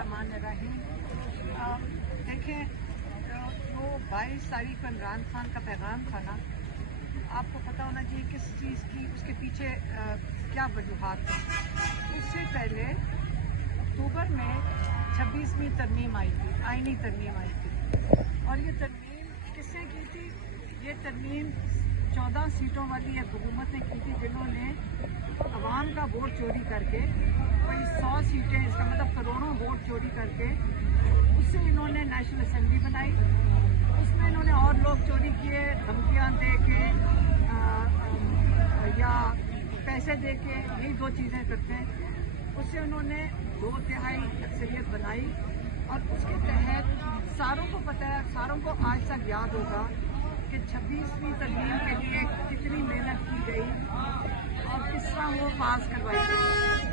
बिस्मिल्लाहिर्रहमानिर्रहीम। देखें, वो 22 तारीख को इमरान खान का पैगाम था ना, आपको पता होना चाहिए किस चीज़ की उसके पीछे क्या वजूहात थी। उससे पहले अक्टूबर में 26वीं तरमीम आई थी, आईनी तरमीम आई थी, और ये तरमीम किसने की थी? ये तरमीम 14 सीटों वाली एक हुकूमत ने की थी, जिन्होंने अवाम का वोट चोरी करके कोई 100 सीटें, इसका मतलब करोड़ों वोट चोरी करके उससे इन्होंने नेशनल असेंबली बनाई। उसमें इन्होंने और लोग चोरी किए, धमकियाँ दे के या पैसे दे के, यही दो चीज़ें करते हैं। उससे उन्होंने 2/3 अक्सरियत बनाई, और उसके तहत सारों को पता है, सारों को आज तक याद होगा कि 26वीं तरमीम के लिए कितनी मेहनत की गई और किस तरह वो पास करवाई गई।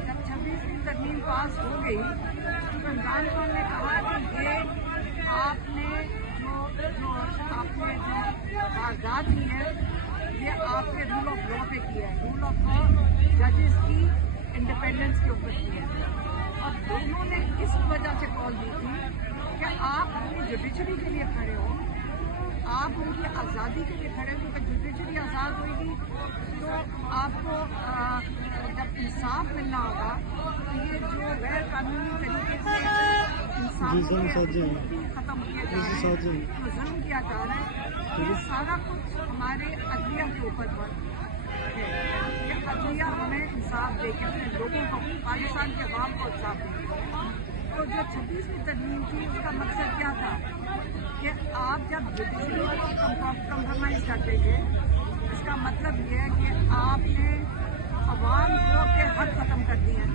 जब 26वीं तरमीम पास हो गई तो इमरान खान ने कहा कि ये आपने जो कागजात की है, ये आपके रूल ऑफ लॉ पे किया है, रूल ऑफ लॉ जजेस की इंडिपेंडेंस के ऊपर की है। और दोनों ने इस वजह से कॉल दी थी कि आप अपनी जुडिशरी के लिए खड़े हो, आप उनकी आज़ादी के लिए खड़े हो, क्योंकि जुडिशरी आज़ाद होगी तो आपको जब इंसाफ मिलना होगा, तो ये जो गैर कानूनी तरीके से इंसानों के ख़त्म किए जा रहे हैं, जो जुल्म किया जा रहा है, ये सारा कुछ हमारे अदलिया के ऊपर है कि अदलिया हमें इंसाफ दे के अपने लोगों को, पाकिस्तान के अवाम को इंसाफ दे। तो जो 26वीं तरमीम थी, उसका मकसद क्या था कि आप जब जुडिशरी को कंप्रोमाइज़ कर देंगे, इसका मतलब ये है कि आपने अवाम को के हक ख़त्म कर दिए हैं।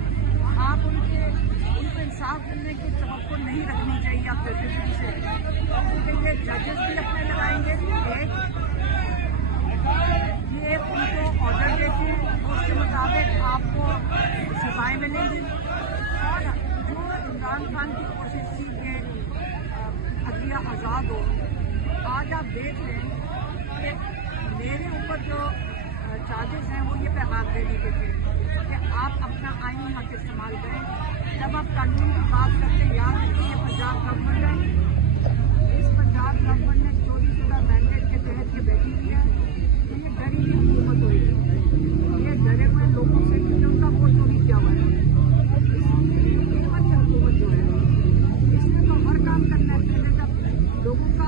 आप उनको इंसाफ मिलने की तवक्को नहीं रखनी चाहिए आप जुडिशरी से, क्योंकि ये जजेस भी अपने लगाएंगे, ये उनको ऑर्डर देके उसके मुताबिक आपको सजाएँ मिलेंगी। और जो इमरान खान की कोशिश थी कि अदलिया आज़ाद हो, आज आप देख लें कि मेरे ऊपर जो चार्जेस हैं वो ये पैगाम देने के थे कि आप अपना आईनी हक इस्तेमाल करें। जब आप कानून की बात करते हैं, याद रखिए ये पंजाब गवर्नमेंट है, इस पंजाब गवर्नमेंट ने चोरी शुदा मैंडेट के तहत ये बैठी हुई है कि ये डरी हुई हुकूमत होगी, ये डरे हुए लोगों से, क्योंकि उनका वोट चोरी किया हुआ है। हुकूमत जो है इसने तो हर काम करना है, जब लोगों का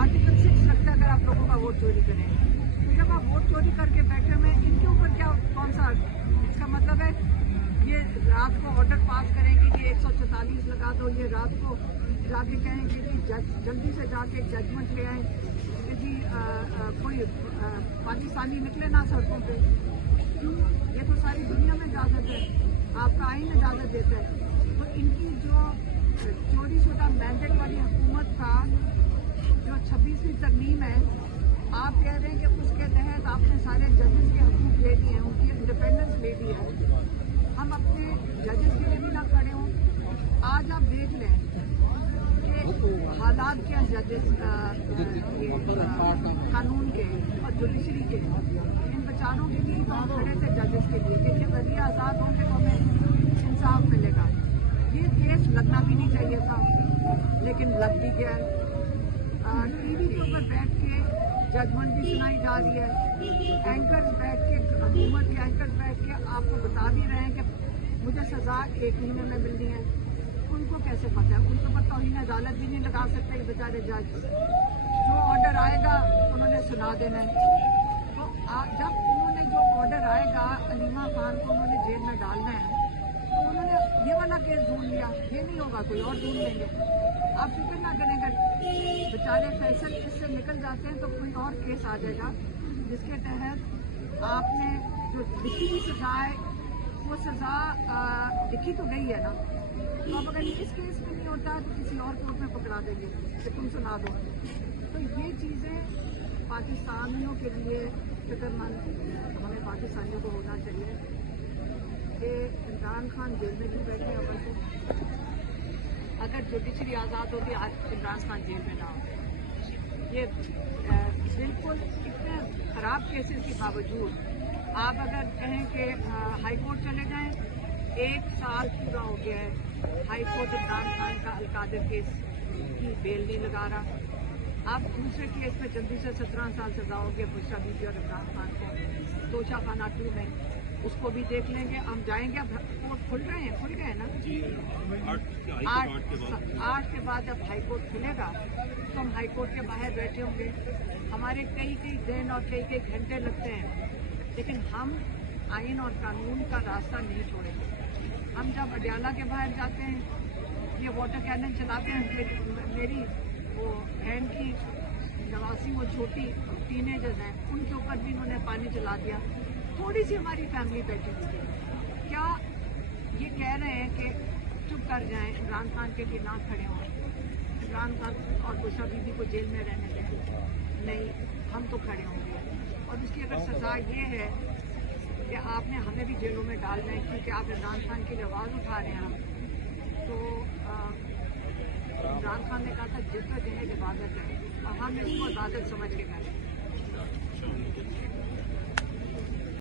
आर्टिकल 6 रखता है, अगर आप लोगों का वोट चोरी करें, तो जब आप वोट चोरी करके बैठे हुए, इनके ऊपर क्या कौन सा, इसका मतलब है ये रात को ऑर्डर पास करेंगे कि 144 लगा दो, ये रात को जाके कहेंगे कि जल्दी से जाके जजमेंट ले आए कि जी कोई पाकिस्तानी निकले ना सड़कों पे। क्यों? ये तो सारी दुनिया में इजाज़त है, आपका आईन इजाज़त देता है। तो इनकी जो चोरी शुदा मैंडेट वाली हुकूमत का जो 26वीं तरमीम है, आप कह रहे हैं कि उसके तहत आपने सारे जजेस के हकूक़ ले लिए हैं, उनकी इंडिपेंडेंस ले ली है। हम अपने जजेस के लिए भी ना खड़े हों। आज आप देख लें कि हालात क्या जजेस कानून के और जुडिशरी के, इन बेचारों के लिए तो हम खड़े थे, जजेस के लिए, कि जब अदलिया आज़ाद होंगे तो हमें इंसाफ मिलेगा। ये केस लगना भी नहीं चाहिए था, लेकिन लग भी गया है। टीवी के ऊपर बैठ के जजमेंट भी सुनाई जा रही है, एंकर्स बैठ के, हुकूमत के एंकर्स बैठ के आपको बता भी रहे हैं कि मुझे सज़ा 1 महीने में मिलनी है। उनको कैसे पता है? उनको पर तौहीन अदालत भी नहीं लगा सकते बेचारे जज। जो ऑर्डर आएगा उन्होंने सुना देना है। तो जब उन्होंने जो ऑर्डर आएगा, अलीमा खान को उन्होंने जेल में डालना है, तो उन्होंने ये वाला केस ढूंढ लिया, ये नहीं होगा, कोई और ढूंढ लेंगे। आप फिक्र ना करें, अगर बेचारे फैसल इससे निकल जाते हैं तो कोई और केस आ जाएगा जिसके तहत आपने जो लिखी हुई सज़ा है, वो सज़ा लिखी तो गई है ना, तो अब अगर इस केस में नहीं होता तो किसी और कोर्ट में पकड़ा देंगे कि तुम सुना दो। तो ये चीज़ें पाकिस्तानियों के लिए फिक्रमंद, हमें पाकिस्तानियों को होना चाहिए कि इमरान खान जेल में क्यों बैठे हैं। वैसे अगर जुडिशरी आज़ाद होती, आज इमरान खान जेल में ना हो। ये बिल्कुल इतने ख़राब केसेस के बावजूद आप अगर कहें कि हाई कोर्ट चले जाएं, 1 साल पूरा हो गया है, हाई कोर्ट इमरान खान का अलकादर केस की बेल नहीं लगा रहा। अब दूसरे केस में जल्दी से 17 साल सजा हो गया बुशरा बीबी और इमरान खान को, तोशा खाना 2 में, उसको भी देख लेंगे। हम जाएंगे, अब कोर्ट खुल गए हैं ना जी, 8 के बाद जब हाई कोर्ट खुलेगा तो हम हाई कोर्ट के बाहर बैठे होंगे। हमारे कई दिन और कई घंटे लगते हैं, लेकिन हम आइन और कानून का रास्ता नहीं छोड़ेंगे। हम जब अडयाला के बाहर जाते हैं, ये वाटर कैनन चलाते हैं, मेरी वो बहन की नवासी, वो छोटी टीनेजर्स हैं, उनके ऊपर भी इन्होंने पानी चला दिया। थोड़ी सी हमारी फैमिली बैठी हुई थी। क्या ये कह रहे हैं कि चुप कर जाएं, इमरान खान के लिए ना खड़े हों, इमरान खान और बुशरा बीबी को जेल में रहने दें? नहीं, हम तो खड़े होंगे। और उसकी अगर सजा ये है कि आपने हमें भी जेलों में डालना है क्योंकि आप इमरान खान की आवाज़ उठा रहे हैं, तो इमरान खान ने कहा था जितना जहर इबादत है, और हम इसको इबादत समझ के करें।